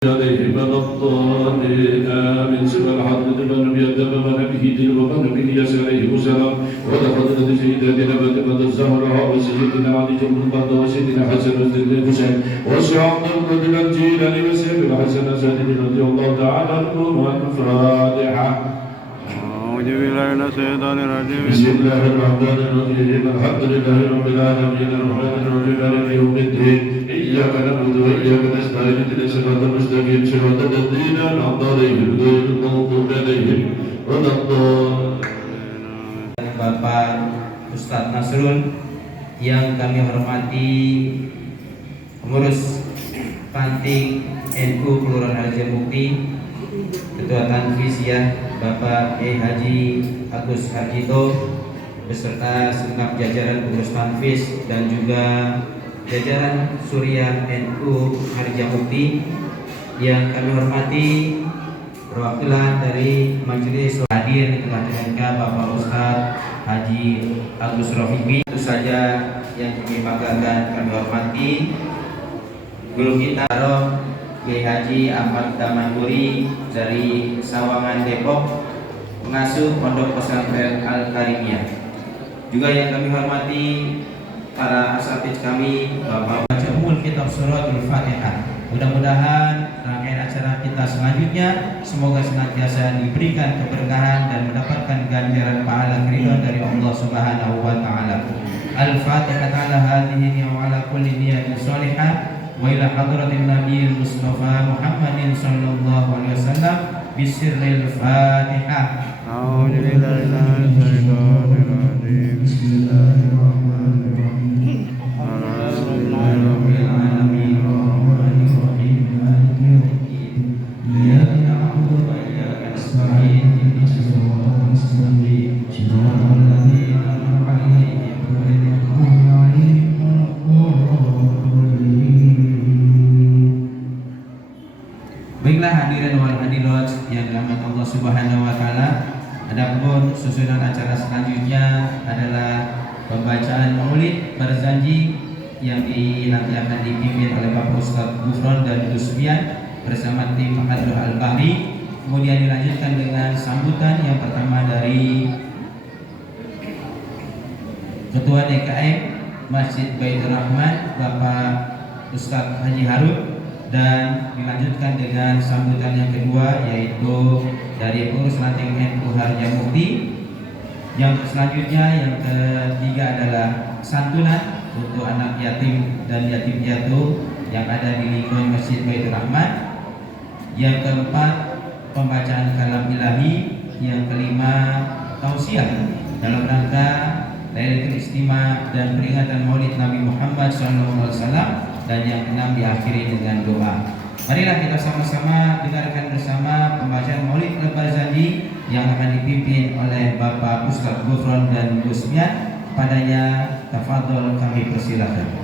عليهم ولا الضالين آمين سبحان حضرة النبي آدم ونبيه دين ونبيه ياسر عليه السلام وعلى حضرة سيدنا فاطمة الزهراء وسيدنا علي بن الله وسيدنا حسن وسيدنا الحسين وسعد بن الجيلاني وسيدنا الحسن سيدنا رضي الله تعالى عنهم والفاتحة. أعوذ بالله من الشيطان الرجيم. بسم الله الرحمن الرحيم الحمد لله رب العالمين الرحمن الرحيم مالك يوم الدين إياك نعبد وإياك نستعين اهدنا الصراط المستقيم صراط الذين أنعمت عليهم غير المغضوب عليهم ولا الضالين. Bapak Ustadz Nasrul yang kami hormati, pengurus Panti NU Kelurahan Harjamukti, Ketua Tanfis Bapak Haji Agus Harjito beserta segenap jajaran pengurus Tanfis dan juga jajaran Surya NU Harjamukti yang kami hormati, perwakilan dari majelis hadir di tengah-tengah Bapak Ustadz Haji Agus Rofiqi. Itu saja yang kami banggakan, kami hormati guru kita Kiai Haji Ahmad Damanhuri dari Sawangan Depok, pengasuh Pondok Pesantren Al-Karimiyah. Juga yang kami hormati para asatidz kami, Bapak Jamul Kitab Suratul Fatihah. Mudah-mudahan rangkaian acara kita selanjutnya semoga senantiasa diberikan keberkahan dan mendapatkan ganjaran pahala keridhaan dari Allah Subhanahu wa taala. Al-Fatihah ala hadhihi wa ala kulli niyatin shalihah wa ila hadratin nabiyil mustafa Muhammadin sallallahu alaihi wasallam bisirril Fatihah. A'udzu billahi minasyaitonir rajim. Bismillahirrahmanirrahim. Baiklah hadirin wal hadirat yang dirahmati Allah Subhanahu wa taala. Adapun susunan acara selanjutnya adalah pembacaan Maulid Barzanji yang nanti akan dipimpin oleh Bapak Ustadz Gufron dan Gus Fian bersama tim Hadroh Al-Bahri. Kemudian dilanjutkan dengan sambutan yang pertama dari Ketua DKM Masjid Baitur Rahman Bapak Ustadz Haji Harun, dan dilanjutkan dengan sambutan yang kedua yaitu dari pengurus ranting NU Harjamukti. Yang selanjutnya yang ketiga adalah santunan untuk anak yatim dan yatim piatu yang ada di lingkungan Masjid Baitur Rahman. Yang keempat pembacaan kalam ilahi. Yang kelima tausiah dalam rangka Lailatul Istimewa dan peringatan Maulid Nabi Muhammad SAW. Dan yang keenam diakhiri dengan doa. Marilah kita sama-sama dengarkan bersama pembacaan Maulid Barzanji yang akan dipimpin oleh Bapak Ustadz Gufron dan Gus Fian. Padanya tafadhol kami persilakan.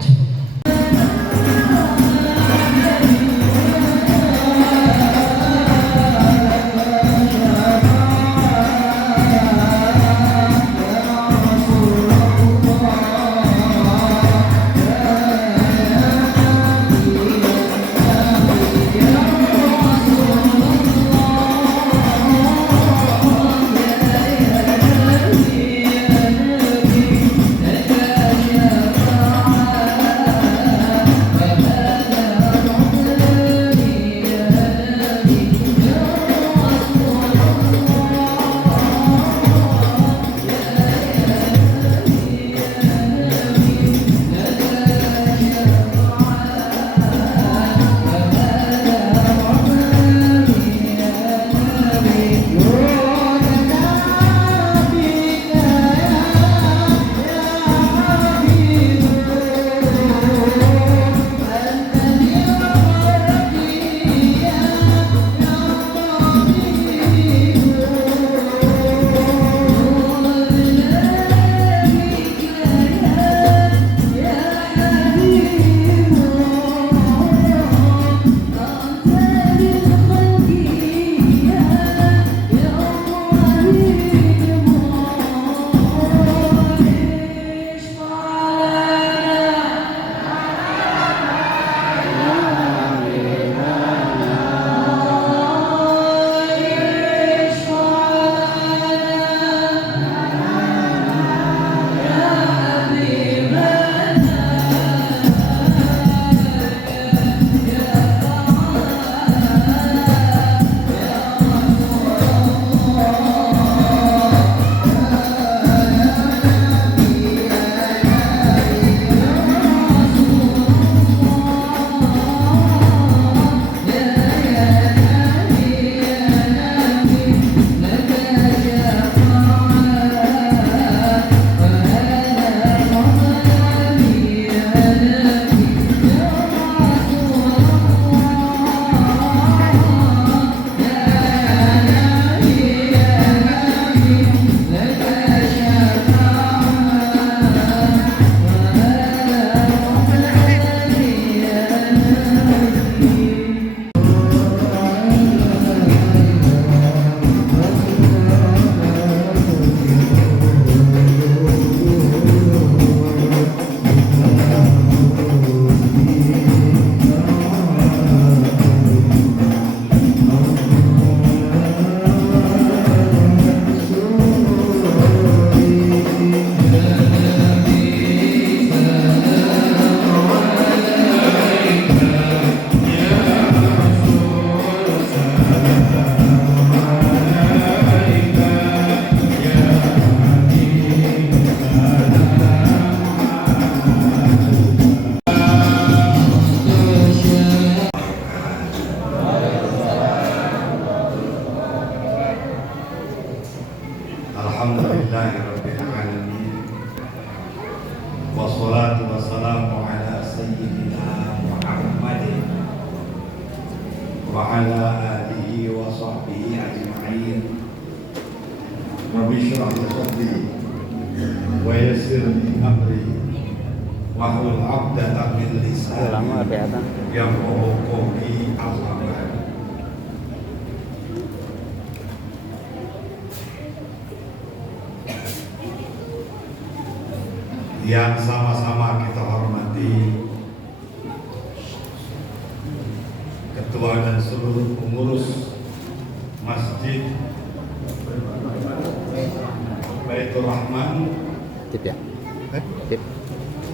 وعلى آله وصحبه أجمعين رب اشرح لي صدري ويسر لي أمري واحلل عقدة من لساني يفقهوا قولي أما بعد. Yang sama-sama kita hormati Ketua dan seluruh pengurus Masjid Baitur Rahman,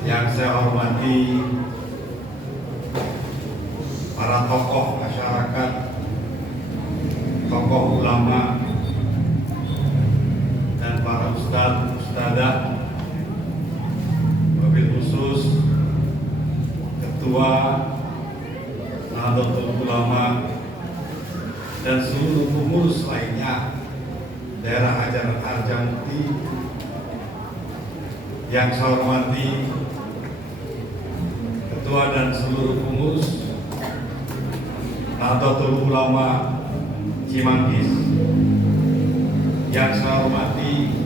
yang saya hormati para tokoh masyarakat, tokoh ulama, dan para ustadz, ustadzah, wabil khusus Ketua Nahdlatul Ulama dan seluruh pengurus lainnya daerah Hajar Harjamukti yang saya hormati, Ketua dan seluruh pengurus Nahdlatul Ulama Cimanggis yang saya hormati,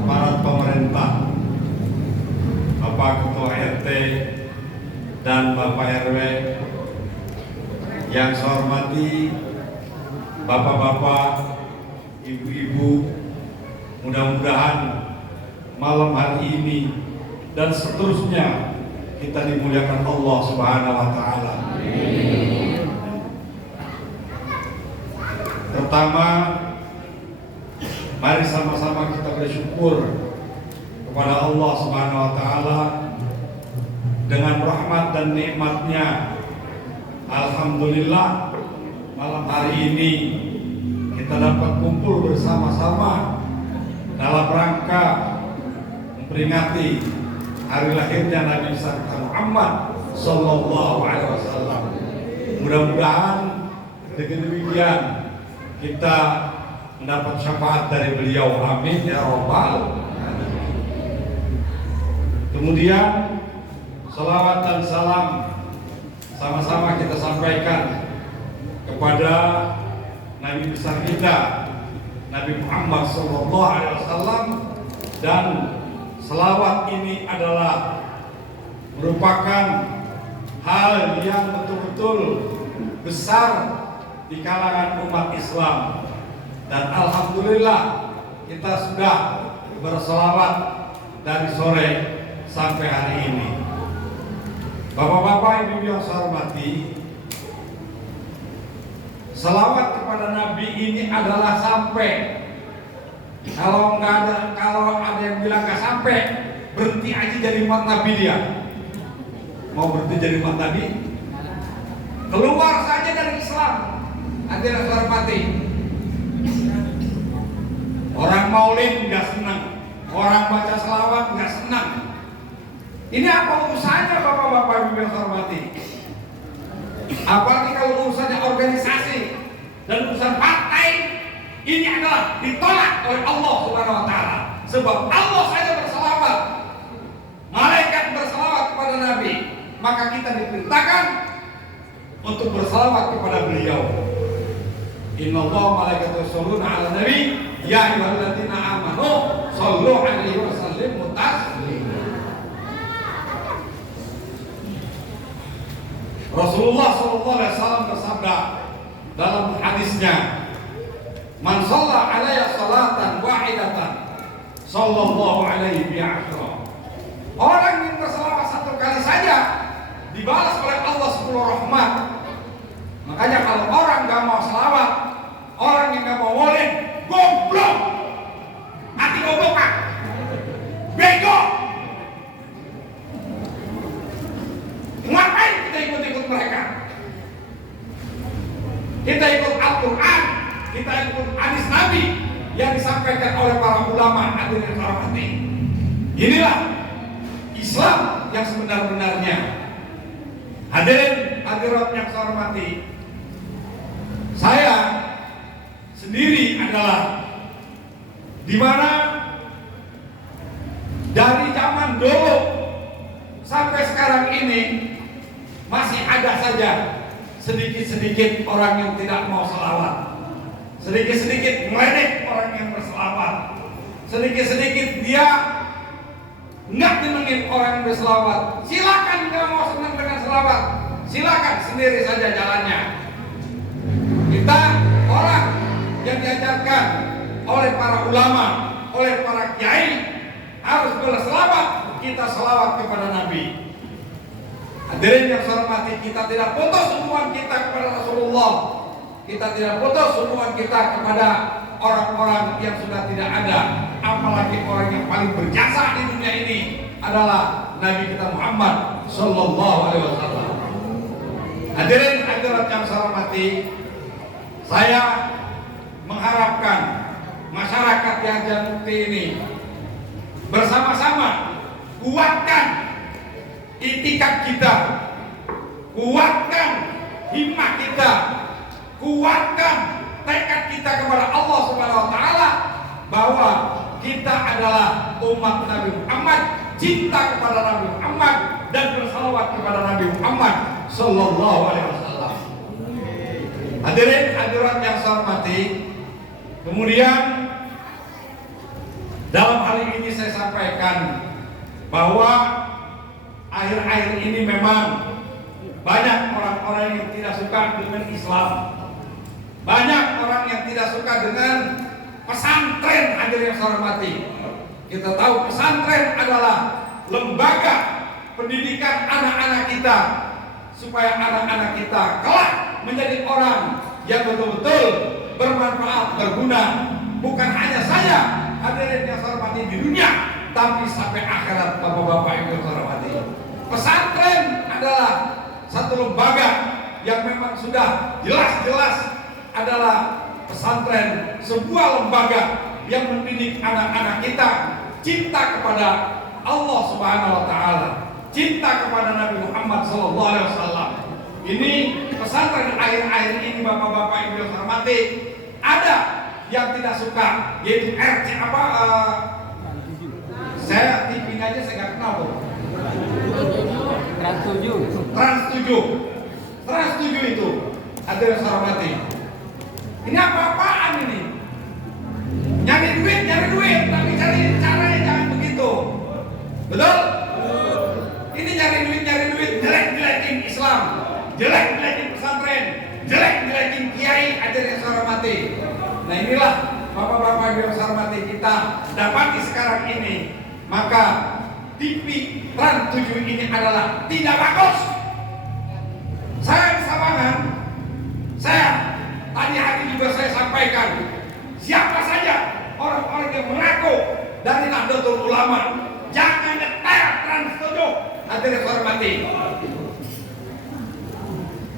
aparat pemerintah, Bapak Ketua RT dan Bapak RW yang saya hormati, bapak-bapak, ibu-ibu, mudah-mudahan malam hari ini dan seterusnya kita dimuliakan Allah Subhanahu wa Ta'ala. Pertama, mari sama-sama kita bersyukur kepada Allah Subhanahu wa Ta'ala dengan rahmat dan nikmatnya. Alhamdulillah, malam hari ini kita dapat kumpul bersama-sama dalam rangka memperingati hari lahirnya Nabi besar Muhammad Sallallahu Alaihi Wasallam. Mudah-mudahan dengan demikian kita mendapat syafaat dari beliau. Amin ya Rabbal Alamin. Kemudian salawat dan salam sama-sama kita sampaikan kepada Nabi besar kita, Nabi Muhammad Sallallahu Alaihi Wasallam, dan selawat ini adalah merupakan hal yang betul-betul besar di kalangan umat Islam, dan alhamdulillah kita sudah berselawat dari sore sampai hari ini. Bapak-bapak, ibu yang saya hormati, selawat kepada Nabi ini adalah sampai. Kalau ada yang bilang nggak sampai, berhenti aja jadi umat Nabi dia. Mau berhenti jadi umat Nabi? Keluar saja dari Islam. Hadirin saya hormati. Orang maulid nggak senang, orang baca selawat nggak senang. Ini apa urusannya bapak-bapak ibu yang hormati? Apalagi kalau urusannya organisasi dan urusan partai, ini adalah ditolak oleh Allah Subhanahu wa Ta'ala. Sebab Allah saja berselawat, malaikat berselawat kepada Nabi, maka kita diperintahkan untuk berselawat kepada beliau. Innallaha malaikatahu yusholluna 'alan nabi ya ayyuhalladzina amanu shallu 'alaihi wa sallimu taslima. Rasulullah Sallallahu Alaihi Wasallam bersabda dalam hadisnya, "Man shalla 'alayya salatan wahidatan, sallallahu alaihi bi'ashra." Orang yang berselawat satu kali saja dibalas oleh Allah 10 rahmat. Makanya kalau orang nggak mau selawat, orang yang nggak mau maulid, goblok, hati goblokan, bego. Ngapain kita ikut-ikut mereka? Kita ikut Al-Quran, kita ikut hadis Nabi yang disampaikan oleh para ulama. Hadirin hormati, inilah Islam yang sebenar-benarnya. Hadirin hadirat yang saya hormati, saya sendiri adalah di mana dari zaman dulu sampai sekarang ini masih ada saja sedikit-sedikit orang yang tidak mau selawat, sedikit-sedikit meledek orang yang berselawat, sedikit-sedikit dia nggak nyenengin orang yang berselawat. Silakan kalau mau senang dengan selawat, silakan sendiri saja jalannya. Kita orang yang diajarkan oleh para ulama, oleh para kiai harus berselawat, kita selawat kepada Nabi. Hadirin yang saya hormati, kita tidak putus hubungan kita kepada Rasulullah. Kita tidak putus hubungan kita kepada orang-orang yang sudah tidak ada. Apalagi orang yang paling berjasa di dunia ini adalah Nabi kita Muhammad Sallallahu Alaihi Wasallam. Hadirin hadirat yang saya hormati, saya mengharapkan masyarakat yang Mukti ini bersama-sama kuatkan itikad kita, kuatkan himmah kita, kuatkan tekad kita kepada Allah Subhanahu wa taala bahwa kita adalah umat Nabi Muhammad, cinta kepada Nabi Muhammad dan bersalawat kepada Nabi Muhammad sallallahu alaihi wasallam. Hadirin hadirat yang saya hormati, kemudian dalam hal ini saya sampaikan bahwa akhir-akhir ini memang banyak orang-orang yang tidak suka dengan Islam, banyak orang yang tidak suka dengan pesantren. Hadirin yang saya hormati, kita tahu pesantren adalah lembaga pendidikan anak-anak kita supaya anak-anak kita kelak menjadi orang yang betul-betul bermanfaat, berguna, bukan hanya saya hadirin yang saya hormati di dunia, tapi sampai akhirat. Bapak-bapak yang saya hormati, pesantren adalah satu lembaga yang memang sudah jelas-jelas adalah pesantren, sebuah lembaga yang mendidik anak-anak kita cinta kepada Allah Subhanahu wa taala, cinta kepada Nabi Muhammad sallallahu alaihi wasallam. Ini pesantren akhir-akhir ini bapak-bapak ibu yang saya hormati, ada yang tidak suka, yaitu RC saya TV aja saya nggak kenal tuh. Trans 7 itu ada yang saya hormati. Ini apa-apaan ini? Nyari duit, tapi cari caranya jangan begitu. Betul? Ini nyari duit, jelek-jelekin Islam, jelek-jelekin pesantren, jelek-jelekin kiai, ada yang saya hormati. Nah inilah bapak-bapak yang saya hormati, kita dapati sekarang ini. Maka TV Trans 7 ini adalah tidak bagus. Saya di Sawangan, saya tadi hari juga saya sampaikan, siapa saja orang-orang yang mengaku dari Nahdlatul Ulama jangan nyetel Trans 7. Hadirin hormati,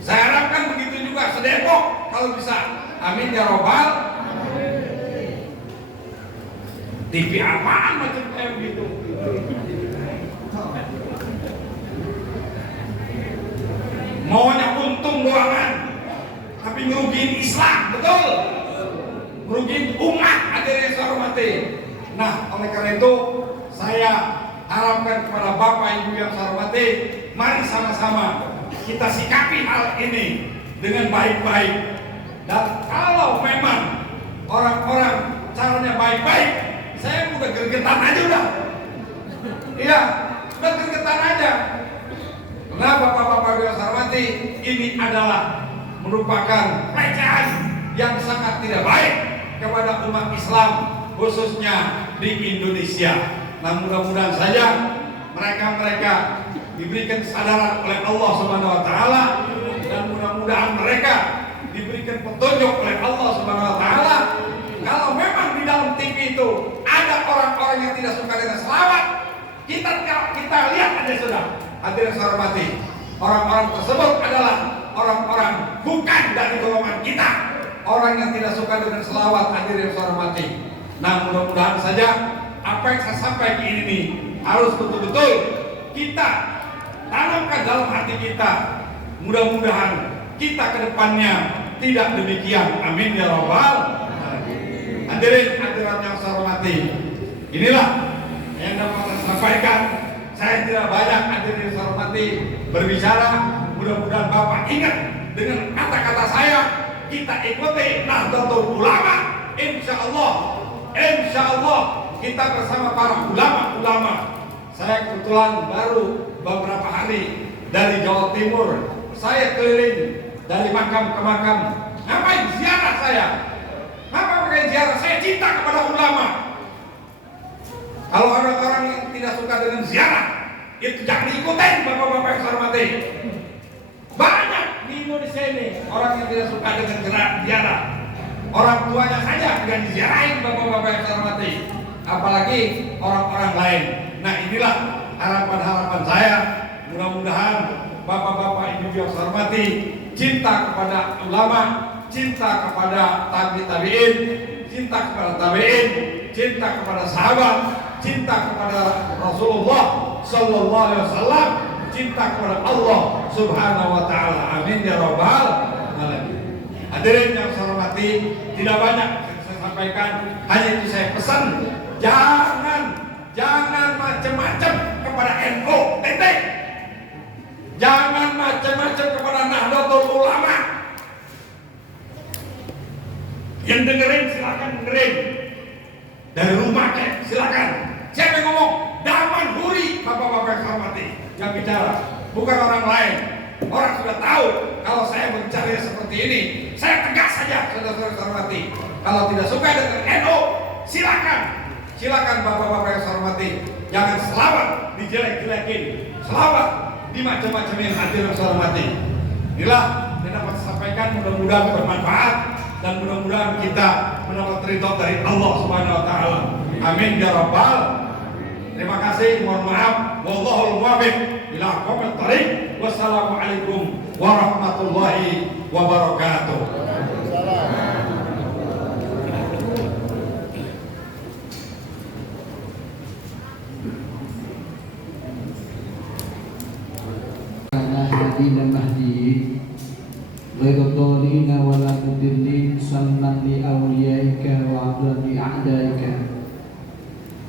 saya harapkan begitu juga sedepok kalau bisa. Amin ya robbal. TV apaan macam kayak begitu? Maunya untung doangan, tapi ngerugiin Islam, betul? Ngerugiin umat, hadirin yang saya hormati. Nah, oleh karena itu saya harapkan kepada bapak ibu yang saya hormati, mari sama-sama kita sikapi hal ini dengan baik-baik. Dan kalau memang orang-orang caranya baik-baik, saya udah gergetan aja udah. Iya, udah gergetan aja. Karena bapak-bapak yang saya hormati, ini adalah merupakan pelecehan yang sangat tidak baik kepada umat Islam, khususnya di Indonesia. Nah, mudah-mudahan saja mereka-mereka diberikan kesadaran oleh Allah Subhanahu wa taala, dan mudah-mudahan mereka diberikan petunjuk oleh Allah Subhanahu wa taala. Kalau memang di dalam TV itu ada orang-orang yang tidak suka dengan selawat, kita lihat aja sudah. Hadirin saya hormati, orang-orang tersebut adalah orang-orang bukan dari golongan kita, orang yang tidak suka dengan selawat. Hadirin saya hormati. Nah, mudah-mudahan saja apa yang saya sampaikan ini harus betul-betul kita tanamkan dalam hati kita. Mudah-mudahan kita ke depannya tidak demikian. Amin ya rabbal alamin. Hadirin hadirat yang saya hormati, inilah yang dapat saya sampaikan. Saya tidak banyak hadirin yang saya hormati berbicara. Mudah-mudahan Bapak ingat dengan kata-kata saya, kita ikuti Nahdlatul Ulama. Insya Allah kita bersama para ulama-ulama. Saya kebetulan baru beberapa hari dari Jawa Timur. Saya keliling dari makam ke makam. Ngapain ziarah saya? Ngapa pakai ziarah? Saya cinta kepada ulama. Kalau ada orang yang tidak suka dengan ziarah, itu jangan diikutin, bapak-bapak yang saya hormati. Banyak di Indonesia ini orang yang tidak suka dengan ziarah. Orang tuanya saja tidak diziarahin, bapak-bapak yang saya hormati. Apalagi orang-orang lain. Nah, inilah harapan-harapan saya. Mudah-mudahan bapak-bapak ibu yang saya hormati cinta kepada ulama, cinta kepada tabi'in, cinta kepada tabi'in, cinta kepada sahabat, cinta kepada Rasulullah sallallahu alaihi wasallam, cinta kepada Allah Subhanahu wa taala. Amin ya rabbal alamin. Hadirin yang saya hormati, tidak banyak yang saya sampaikan, hanya itu saya pesan, jangan macam-macam kepada NU, titik. Jangan macam-macam kepada Nahdlatul Ulama. Yang dengerin silakan dengerin. Dari rumah silakan. Siapa yang ngomong? Daman Huri, bapak-bapak yang hormati, yang bicara, bukan orang lain. Orang sudah tahu kalau saya berbicara seperti ini, saya tegas saja, saudara-saudara hormati. Kalau tidak suka dengan NU, silakan bapak-bapak yang hormati. Jangan selawat dijelek-jelekin, selawat di macam-macam yang hadir yang hormati. Inilah yang dapat saya sampaikan, mudah-mudahan bermanfaat dan mudah-mudahan kita mendapat ridho dari Allah Subhanahu wa taala. Amin ya rabbal. Terima kasih, mohon maaf. Wallahul muwaffiq ila aqwamit thariq. Wassalamualaikum warahmatullahi wabarakatuh. Hadina mahdiin ghairu dhalina wa la mudillin sallan li awliyaika wa abdan li a'daika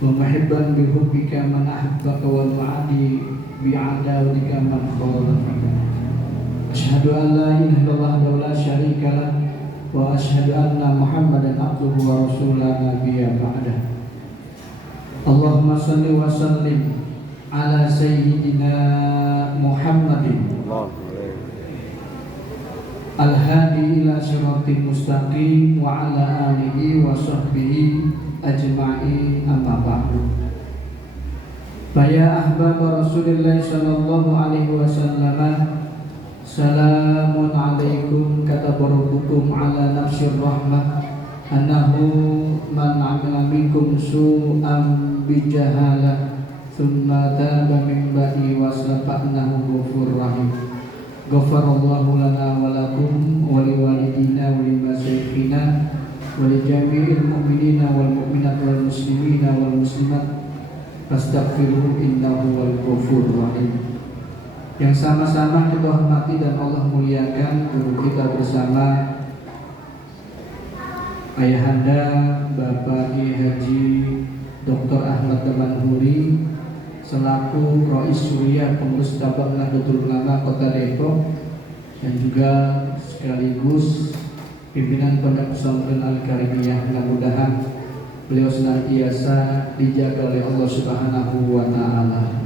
wa muhibban bi hubbika man ahabbaka wa mu'adi bi adawatika man khalafaka. Asyhadu an la ilaha illallah wa la syarika lah wa asyhadu anna Muhammadan abduhu wa rasuluhu la nabiyya ba'dah. Allahumma shalli wa sallim ala sayyidina Muhammadin al-hadi ila siratil mustaqim wa ala alihi wa sahbihi ajma'in, amma ba'du. Ya ahbab Rasulullah sallallahu alaihi wasallam, salamun alaikum, kata rabbukum ala nafsir rahmah annahu man 'amila minkum su'an bijahalah thumma taba min ba'di waslafa'nahu ghafurur rahim. Ghafarallahu lana wa lakum wa liwalidina wa limasyikhina wa li jami'il mu'minina wal mu'minat wal muslimina wal muslimat fastaghfiruhu innahu wal ghafurur rahim. Yang sama-sama kita hormati dan Allah muliakan guru kita bersama Ayahanda Bapak Haji Dr. Ahmad Daman Huri selaku Rois Suriah pengurus cabang Nahdlatul Ulama Kota Depok dan juga sekaligus pimpinan Pondok Pesantren Al-Karimiyah. Mudah-mudahan beliau senantiasa dijaga oleh Allah Subhanahu wa taala.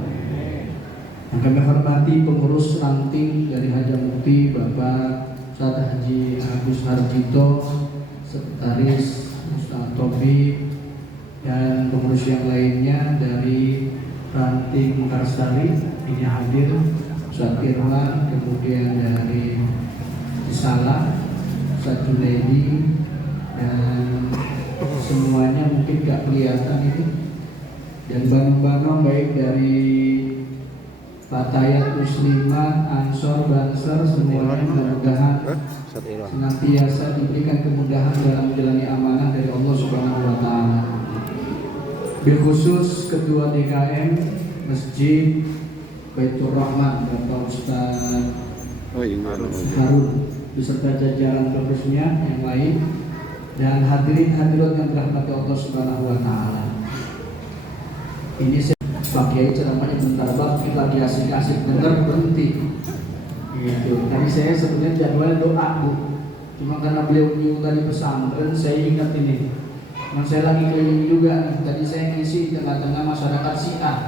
Yang kami hormati pengurus ranting dari Hajamukti Bapak Ustaz Haji Agus Harjito, Sekretaris Ustaz Tobi, dan pengurus yang lainnya dari ranting Karsari ini hadir, Ustaz Irwan, kemudian dari Salah, Ustaz Junaidi, dan semuanya mungkin gak kelihatan ini, dan banung-banung baik dari Fatayat Muslimat, Ansor, Banser, semuanya mudah-mudahan senantiasa diberikan kemudahan dalam menjalani amanah dari Allah Subhanahu wa taala. Bilkhusus Ketua DKM Masjid Baitur Rahman Bapak Ustaz Harun beserta jajaran pengurusnya yang lain dan hadirin hadirat yang dirahmati Allah Subhanahu wa taala. Ini Pak Kiai ceramahnya bentar banget, kita lagi asik-asik dengar berhenti. Gitu. Tadi saya sebenarnya jadwal doa Bu, cuma karena beliau menyuruh tadi pesantren, saya ingat ini. Nah, saya lagi keliling juga nih. Tadi saya ngisi di tengah-tengah masyarakat Syiah.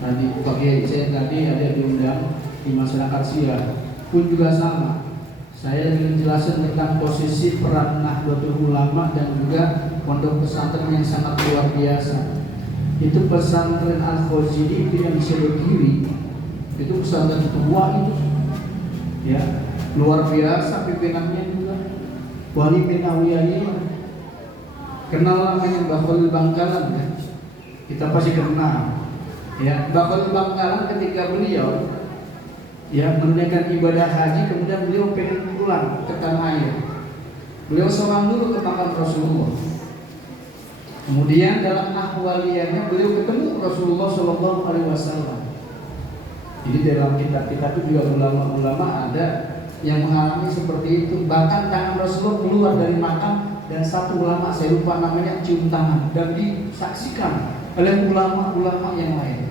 Tadi pakai saya tadi ada diundang di masyarakat Syiah pun juga sama. Saya ingin menjelaskan tentang posisi peran Nahdlatul Ulama dan juga pondok pesantren yang sangat luar biasa. Itu pesantren Al-Khozili itu yang di sebelah kiri. Itu pesantren tua itu, ya luar biasa pimpinannya juga. Wali bin Awiyahnya kenal namanya Mbah Khalil Bangkalan kan? Kita pasti kenal. Ya, Mbah Khalil Bangkalan ketika beliau ya menunaikan ibadah haji, kemudian beliau pengen pulang ke tanah air. Beliau sholat dulu ke makam Rasulullah. Kemudian dalam ahwaliyahnya beliau ketemu Rasulullah Shallallahu Alaihi Wasallam. Jadi dalam kitab-kitab itu juga ulama-ulama ada yang mengalami seperti itu. Bahkan tangan Rasulullah keluar dari makam dan satu ulama saya lupa namanya cium tangan dan disaksikan oleh ulama-ulama yang lain.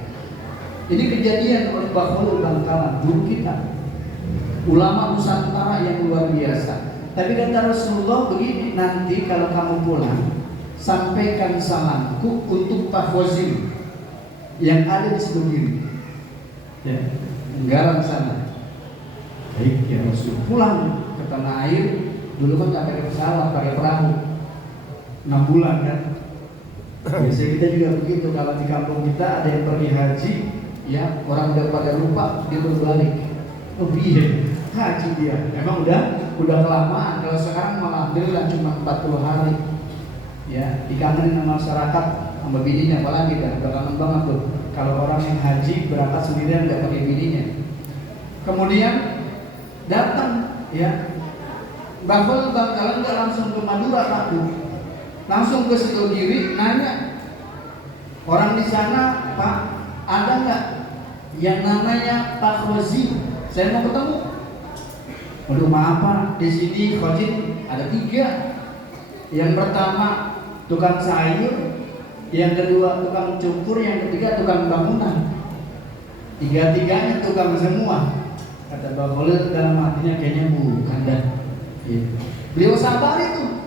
Ini kejadian oleh Mbah Khalil Bangkalan, guru kita, ulama Nusantara yang luar biasa. Tapi kata Rasulullah begini, nanti kalau kamu pulang, sampaikan salamku untuk Pak Khozim yang ada di sebelah kiri, ya, Nggarang sana. Baik ya Rasul, pulang ke tanah air. Dulu kan nggak pakai pesawat, pakai perahu. 6 bulan kan. Biasanya kita juga begitu. Kalau di kampung kita ada yang pergi haji, ya orang udah pada lupa, dia berbalik. Oh iya, haji dia. Emang udah kelamaan. Kalau sekarang malah alhamdulillah cuma 40 hari. Ya, dikangenin sama masyarakat, sama bininya apalagi kan, udah kangen banget tuh. Kalau orang yang haji berangkat sendirian nggak pakai bininya. Kemudian datang, ya, Mbah Khalil Bangkalan nggak langsung ke Madura Pak, langsung ke Segogiri nanya orang di sana, Pak, ada nggak yang namanya Pak Khozim? Saya mau ketemu. Waduh maaf Pak, di sini Khozim ada 3. Yang pertama tukang sayur, yang kedua tukang cukur, yang ketiga tukang bangunan. 3-tiganya tukang semua. Kata Mbah Khalil dalam hatinya kayaknya bukan dah. Ya. Beliau sabar itu.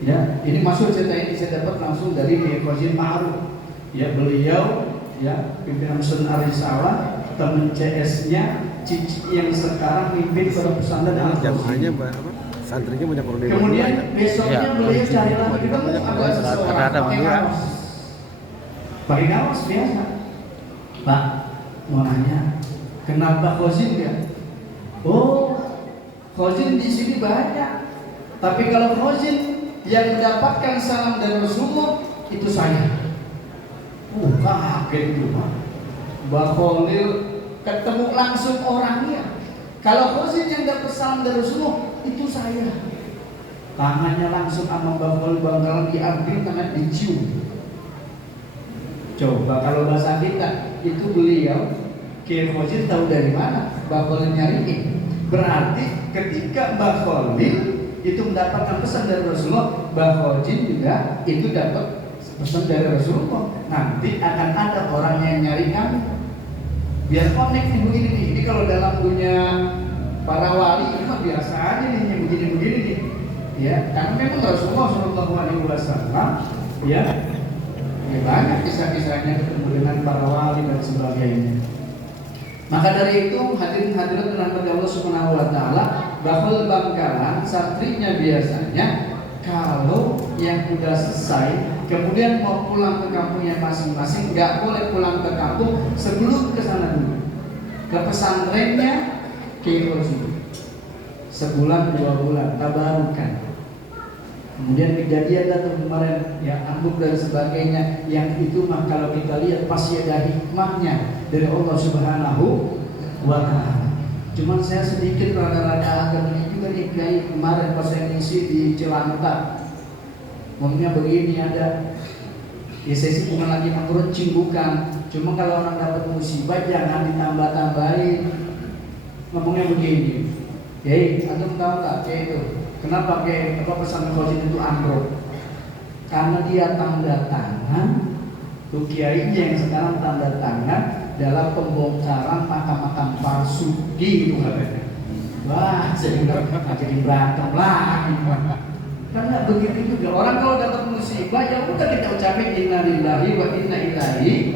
Ya, ini maksud cerita ini saya dapat langsung dari Kiai Khozim Ma'ruf. Ya, beliau ya pimpinan Muslim Ar-Risalah, teman CS-nya Cici yang sekarang mimpin pada pesantren jamaahnya apa? Santrinya banyak orang dewasa. Kemudian besoknya beliau cari lagi ketemu ada seseorang pakai kaos. Pakai kaos biasa. Pak, mau nanya, kenapa Khozim ya? Oh, Khozim di sini banyak. Tapi kalau Khozim yang mendapatkan salam dari Rasulullah itu saya. Kaget itu Pak. Mbah Khalil ketemu langsung orangnya. Kalau Khozim yang dapat salam dari Rasulullah itu saya. Tangannya langsung sama Mbah Khalil Bangkalan diambil, tangan dicium. Coba kalau bahasa kita itu beliau Kiai Khozim tahu dari mana? Mbah Khalil nyariin. Berarti ketika Mbah Khalil itu mendapatkan pesan dari Rasulullah, Mbah Khozim juga itu dapat pesan dari Rasulullah. Nanti akan ada orang yang nyari kami. Biar connect nih begini nih. Ini kalau dalam dunia para wali itu mah biasa aja nih yang begini-begini nih. Ya, karena memang Rasulullah SAW ya banyak kisah-kisahnya ketemu dengan para wali dan sebagainya. Maka dari itu hadirin hadirat rahmat Allah Subhanahu wa taala, Mbah Khalil Bangkalan santrinya biasanya kalau yang udah selesai kemudian mau pulang ke kampungnya masing-masing, nggak boleh pulang ke kampung sebelum ke sana dulu ke pesantrennya Kiai Khozim. Sebulan 2 bulan tabarukan. Kemudian kejadian datang kemarin ya ambruk dan sebagainya, yang itu mah kalau kita lihat pasti ada hikmahnya dari Allah Subhanahu wa taala. Cuman saya sedikit rada-rada agak ini juga nih kayak kemarin pas saya ngisi di Cilanta. Ngomongnya begini ada. Ya saya sih bukan lagi mengkeruncing, bukan. Cuma kalau orang dapat musibah jangan ditambah-tambahin. Ngomongnya begini. Kiai, antum tahu nggak Kiai itu? Kenapa Kiai pesan Khozim itu ambruk? Karena dia tanda tangan, tuh kiainya yang sekarang tanda tangan dalam pembongkaran makam-makam palsu gitu katanya. Wah, jadi berantem lagi. Karena begitu juga orang kalau dapat musibah ya udah kita ucapin innalillahi wa inna ilaihi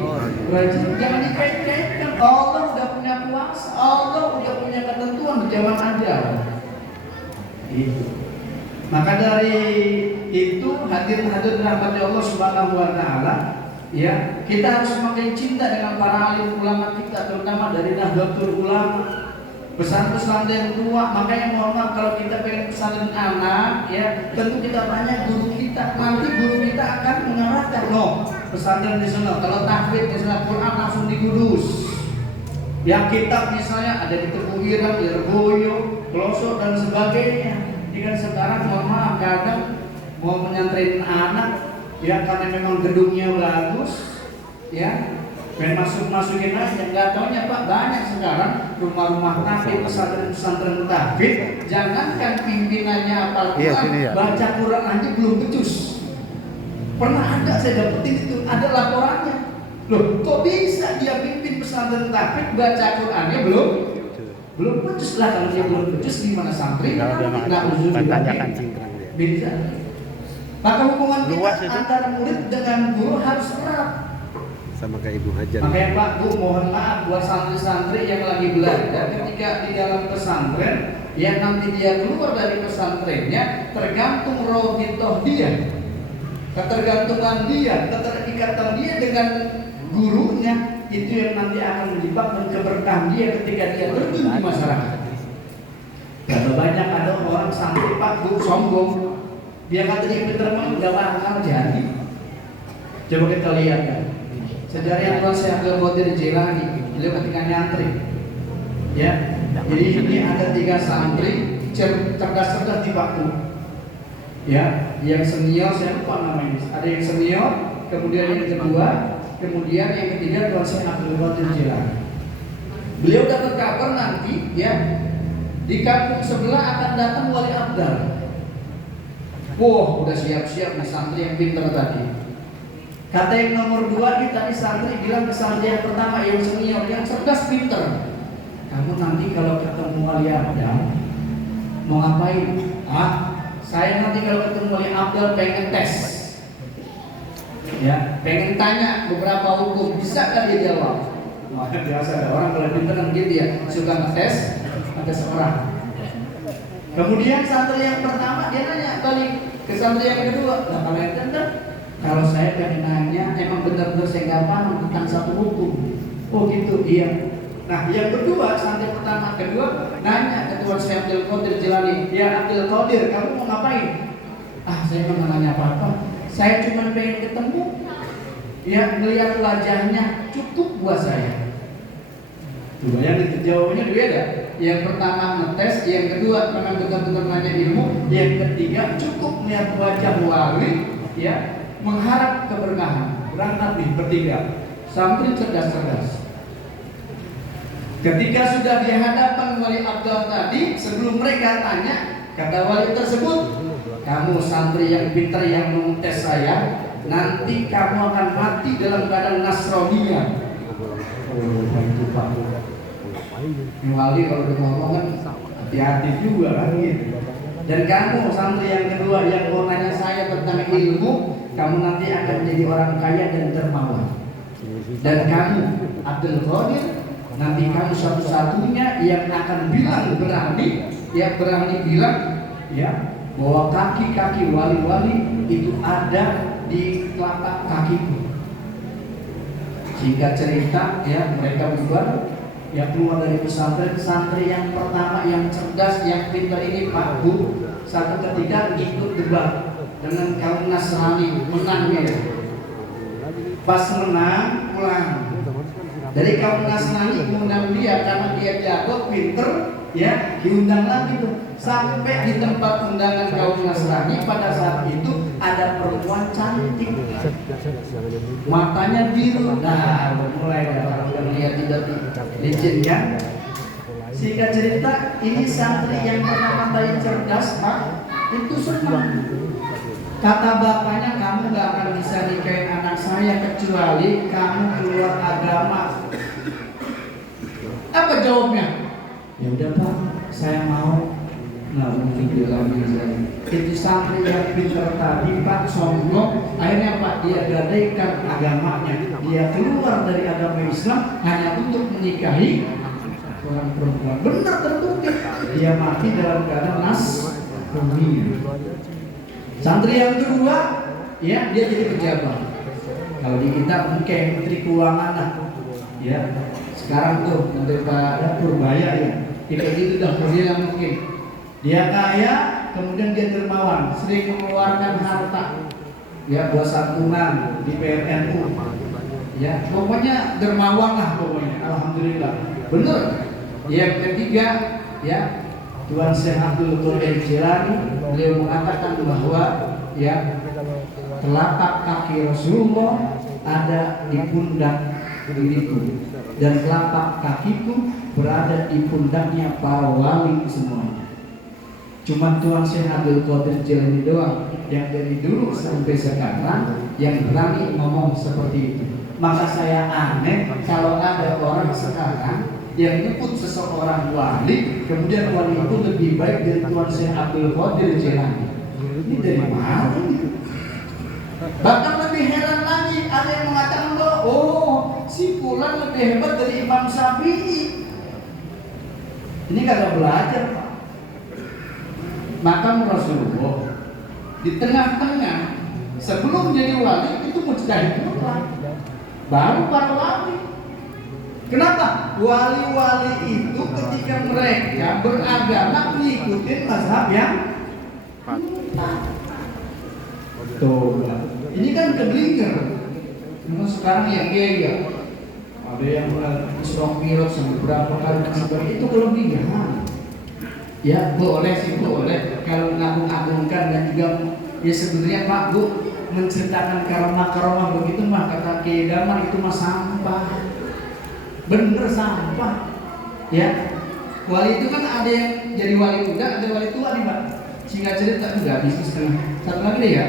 raji'un. Jangan dikait-kaitkan. Allah udah punya kuasa, Allah udah punya ketentuan di zaman ajal. Itu. Maka dari itu hadirin rahmat Allah Subhanahu wa taala, ya, kita harus semakin cinta dengan para alim ulama kita, terutama dari Nahdlatul Ulama. Pesantren tua, makanya mohon maaf kalau kita pengen pesantren anak, ya tentu kita tanya guru kita, nanti guru kita akan mengarahkan, pesantren di sana. Kalau tahfidz misalnya Quran langsung di Kudus, yang kitab misalnya ada di Teguhiran, di Lirboyo, Pelosok dan sebagainya. Ini kan sekarang mohon maaf kadang mau menyantrin anak, ya karena memang gedungnya bagus, ya. Masukin aja, nggak taunya Pak, banyak sekarang rumah-rumah tahfidz, pesantren tahfidz, jangankan pimpinannya apal Quran, baca Quran aja belum becus. Pernah ada saya dapetin itu, ada laporannya. Loh, kok bisa dia pimpin pesantren tahfidz baca Qurannya belum becus lah. Kalau dia belum becus gimana santri? Bisa. Maka hubungan kita antara murid dengan guru harus erat. Sama kayak Ibu Hajar. Makanya Pak Bu, mohon maaf buat santri-santri yang lagi belajar ketika di dalam pesantren, ya nanti dia keluar dari pesantrennya tergantung rohitoh dia, ketergantungan dia, keterikatan dia dengan gurunya, itu yang nanti akan menyebabkan keberkahan dia ketika dia terjun di masyarakat. Karena banyak ada orang santri Pak Bu sombong, dia kata dia pintar nggak bakal jadi. Coba kita lihat kan. Sejarah yang Tuan Syekh Abdul Qadir Jilani, beliau ketika nyantri, ya. Jadi ini ada 3 santri cerdas-cerdas di Paku, ya. Yang senior saya lupa namanya. Ada yang senior, kemudian yang kedua, kemudian yang ketiga Tuan Syekh Abdul Qadir Jilani. Beliau dapat kabar nanti, ya, di kampung sebelah akan datang wali abdal. Wah, udah siap-siap nih santri yang pintar tadi. Kata yang nomor 2 kita di santri bilang ke santri yang pertama yang senior, yang cerdas pinter, kamu nanti kalau ketemu wali abdal mau ngapain? Saya nanti kalau ketemu wali abdal pengen tes, ya, pengen tanya beberapa hukum, bisa gak dia jawab? Wah, biasa ada orang kalau pinter kan gitu ya, suka ngetes ada seorang. Kemudian santri yang pertama dia nanya balik ke santri yang kedua, nah kalau yang tentang, kalau saya pengen nanya, emang benar-benar saya nggak paham tentang satu hukum. Oh gitu, iya. Nah, yang kedua, santri pertama, kedua, nanya ke Tuan Syekh Abdul Qadir Jilani, ya Abdul Qadir, kamu mau ngapain? Saya nggak nanya apa-apa. Saya cuma pengen ketemu, ya melihat wajahnya cukup buat saya. Tuh, yang jawabannya beda. Yang pertama ngetes, yang kedua memang benar-benar nanya ilmu, yang ketiga cukup melihat wajah wali, ya. Mengharap keberkahan. Berangkat nih bertiga santri cerdas-cerdas. Ketika sudah di hadapan wali abdal tadi, sebelum mereka tanya, kata wali tersebut, kamu santri yang pintar yang mengetes saya, nanti kamu akan mati dalam keadaan Nasraniyah. Itu Pak. Wali kalau udah ngomong kan hati-hati juga kan gitu. Dan kamu santri yang kedua yang mau nanya saya tentang ilmu, kamu nanti akan menjadi orang kaya dan dermawan. Dan kamu Abdul Qadir, nanti kamu satu-satunya yang akan bilang berani bilang, ya, bahwa kaki-kaki wali-wali itu ada di telapak kakiku. Singkat cerita, ya, mereka bubar, ya, keluar dari pesantren. Santri yang pertama yang cerdas, yang pintar ini Pak Bu, satu ketika ikut debat dengan kaum Nasrani, menang dia. Pas menang pulang. Dari kaum Nasrani mengundang dia karena dia jago, pinter, ya, diundang lagi tuh. Sampai di tempat undangan kaum Nasrani pada saat itu ada perempuan cantik, matanya biru. Nah, mulai orang melihat tidak licin kan. Singkat cerita, ini santri yang pertama tadi cerdas, Pak, itu senang. Kata bapaknya, kamu gak akan bisa nikahin anak saya kecuali kamu keluar agama. Apa jawabnya? Ya udah Pak, saya mau. Nah, mungkin dia lagi itu santri yang pintar tadi Pak sombong. Akhirnya Pak dia gadaikan agamanya. Dia keluar dari agama Islam hanya untuk menikahi orang perempuan. Benar terbukti. Dia mati dalam keadaan nasrani. Santri yang kedua, ya dia jadi pejabat. Kalau di kita mungkin menteri keuangan lah, ya. Sekarang tuh menteri Purbaya ya. Kita gitu dah kerja mungkin. Dia kaya, kemudian dia dermawan, sering mengeluarkan harta, ya buat santunan di PRNU, ya pokoknya dermawan lah pokoknya. Alhamdulillah, bener. Yang ketiga, ya Tuan Syekh Abdul Qadir Jilani, beliau mengatakan bahwa ya telapak kaki Rasulullah ada di pundak diriku dan telapak kakiku berada di pundaknya para wali semuanya. Cuma Tuan Syekh Abdul Qadir Jilani doang yang dari dulu sampai sekarang yang berani ngomong seperti itu. Maka saya aneh kalau ada orang sekarang yang nyebut seseorang wali, kemudian wali itu lebih baik dari Tuan Syekh Abdul Qadir Jilani. Ini dari mana? Bahkan lebih heran lagi, ada yang mengatakan bahwa oh, si fulan lebih hebat dari Imam Syafi'i. Ini kagak belajar, Pak. Makam Rasulullah di tengah-tengah sebelum jadi wali itu mujtahid mutlak, baru para wali. Kenapa? Wali-wali itu ketika mereka beragama mengikuti mazhab yang tuh, ini kan keblinger. Memang sekarang ya ya ada yang Isra Mi'raj sampai berapa kali itu kelebihan. Ya boleh sih boleh kalau mengagung-agungkan dan juga ya sebenarnya Pak Bu menceritakan karomah-karomah begitu mah kata Kiai Damar itu mah sampah, bener sampah. Ya wali itu kan ada yang jadi wali muda, ada wali tua nih Pak. Singkat cerita enggak bisnis setengah. Satu lagi deh ya.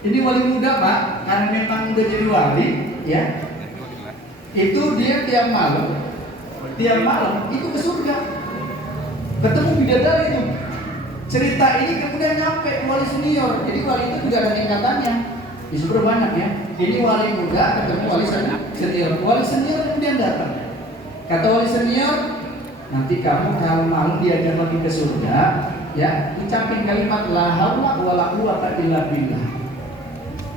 Ini wali muda Pak, karena memang udah jadi wali, ya. Itu dia tiap malam itu ke surga. Ketemu bidadari itu. Cerita ini kemudian nyampe wali senior. Jadi wali itu juga ada tingkatannya. Di super banyak ya. Ini wali muda ketemu wali senior. Wali senior kemudian datang. Kata wali senior, nanti kamu kalau malam diajak lagi ke surga, ya ucapin kalimat la haula wala quwata illa billah.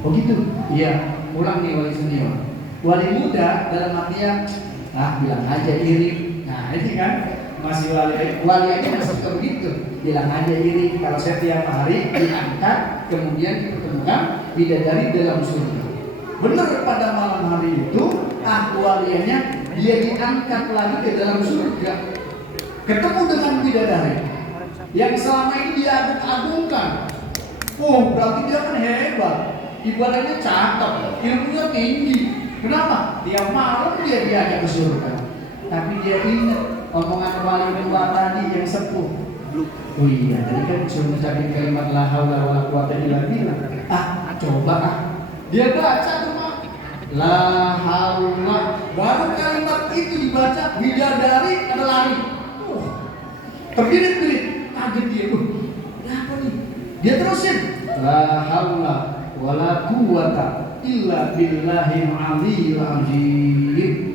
Oh gitu? Iya. Ulang nih wali senior. Wali muda dalam artian, bilang aja iri. Nah ini kan. Masih wali aja masih begitu, bilang aja iri kalau saya tiap hari diangkat kemudian dipertemukan bidadari dalam surga. Benar pada malam hari itu walianya dia diangkat lagi ke dalam surga, ketemu dengan bidadari yang selama ini dia agung-agungkan. Oh berarti dia kan hebat, ibadahnya cakep, ilmunya tinggi. Kenapa? Tiap malam dia diajak ke surga, tapi dia ingat omongan wali tua tadi yang sepuh. Oh iya, tadi kan suruh mengucapkan kalimat la haula wala quwata illa billah. Coba dia baca tuh Pak. La haula, baru kalimat itu dibaca bidadari ada lari. Terbirit-birit, kaget dia. Apa nih? Dia terusin. La haula wala quwata illa billahil aliyil azim.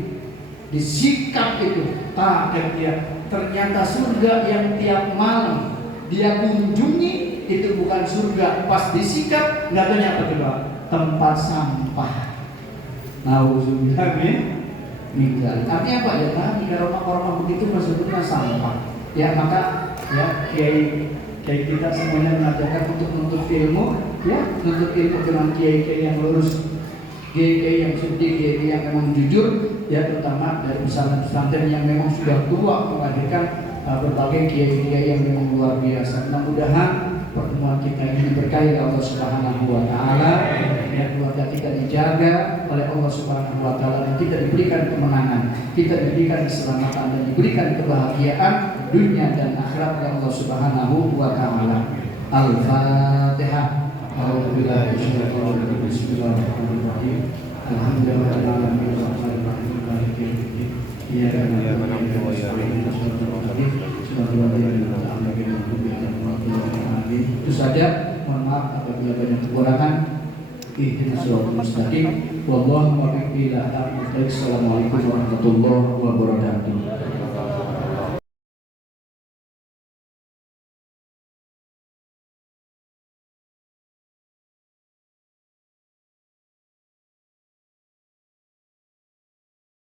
Disikap itu, kaget dia. Ternyata surga yang tiap malam dia kunjungi itu bukan surga. Pas disikap, nggak tanya apa coba, tempat sampah. Nauzubillah min dzalik. Artinya apa ya? Tadi karomah-karomah begitu maksudnya sampah. Ya maka ya kiai kita semuanya mengatakan untuk menuntut ilmu, ya menuntut ilmu dengan kiai-kiai yang lurus, kiai yang suci, kiai yang memang jujur. Ya terutama dari pesantren yang memang sudah tua melahirkan berbagai kiai-kiai yang memang luar biasa. Mudah-mudahan pertemuan kita ini diberkahi oleh Allah Subhanahu wa taala, ya keluarga kita dijaga oleh Allah Subhanahu wa taala dan kita diberikan kemenangan, kita diberikan keselamatan dan diberikan kebahagiaan dunia dan akhirat oleh Allah Subhanahu wa taala. Al-Fatihah. A'udzubillahi minasyaitonir rajim. Bismillahirrahmanirrahim. Alhamdulillahirabbil alamin. Iya kan? Itu saja. Mohon maaf apabila banyak kekurangan. Ihdinas siratal mustaqim. Wallahu muwaffiq ila aqwamit thoriq. Assalamualaikum warahmatullahi wabarakatuh.